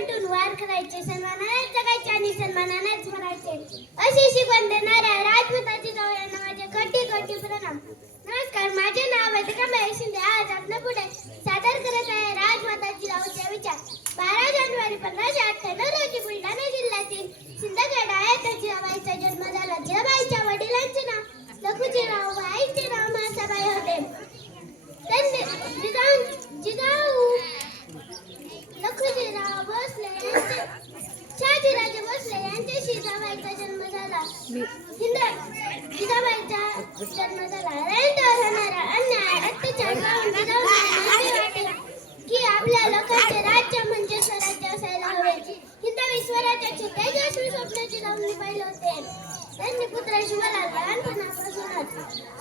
पेटून वार करायचे सन्मानाने जगायचे आणि सन्मानानेच मरायचे अशी शिकवण देणाऱ्या राजपुताची जवळ यांना माझे कटी कटी प्रणाम. नमस्कार माझे नाव आहे शिंदे. आज आपण पुढे सादर करत आहे राजमाताची जाऊचे विचार. बारा जानेवारी पंधराशे अठ्ठ्याण्णव रोजी बुलढाणा जिल्ह्यातील सिंदखेड आहे त्या जिजाबाईचा जन्म झाला जिजाबाईच्या वडिलांचे नाव लखुजीराव व आईचे नाव मासाबाई होते त्यांनी जिजाऊ जिजाऊ लखुजीराव भोसले यांचे शहाजीराजे भोसले यांच्याशी जिजाबाईचा जन्म झाला हिंद जिजाबाईचा जन्म झाला रयतेवर होणारा अन्याय अत्याचार पाहून जिजाऊंना असे वाटे की आपल्या लोकांचे राज्य म्हणजे स्वराज्य असायला हवे हिंदवी स्वराज्याचे तेजस्वी स्वप्न जिजाऊंनी पाहिले होते त्यांनी पुत्र शिवाला लहानपणापासूनच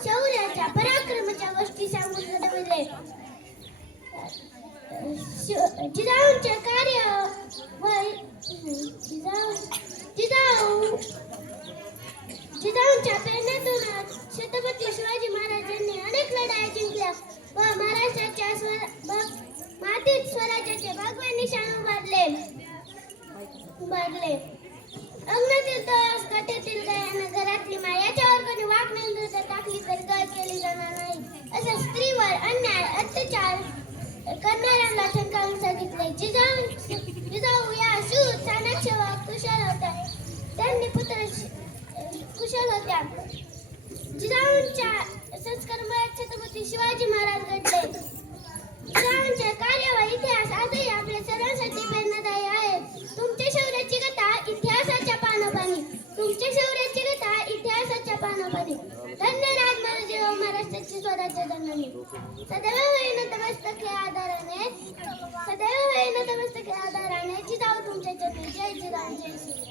शौर्याच्या पराक्रमाच्या गोष्टी जिजाऊंचे कार्य जिजाऊ जिजाऊ जिजाऊंच्या छत्रपती शिवाजी महाराजांनी अनेक लढाया जिंकल्या व महाराष्ट्राच्या स्वर मातीत स्वराज्याचे भगवे निशाण उभारले उभारले घरातली त्यांनी पुत्र कुशल होत्या. जिजाऊंच्या संस्कारमुळे छत्रपती शिवाजी महाराज घडले. जिजाऊंचे कार्य व इतिहास आजही आपल्या सर्वांसाठी प्रेरणादायी आहे. तुमच्या शौर्याची कथा इतिहासाच्या पानोपानी. तुमच्या शौर्याची कथा इतिहासाच्या पानोपानी. धन्यवाद महाराज महाराष्ट्राची स्वराज्य जननी सदैव होई नतमस्तके आधाराने सदैव होई नतमस्तके आधाराने जिजाऊ तुमच्या चरणी. जय जिजाऊ. जय श्री